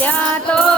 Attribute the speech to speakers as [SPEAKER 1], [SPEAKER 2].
[SPEAKER 1] 家都。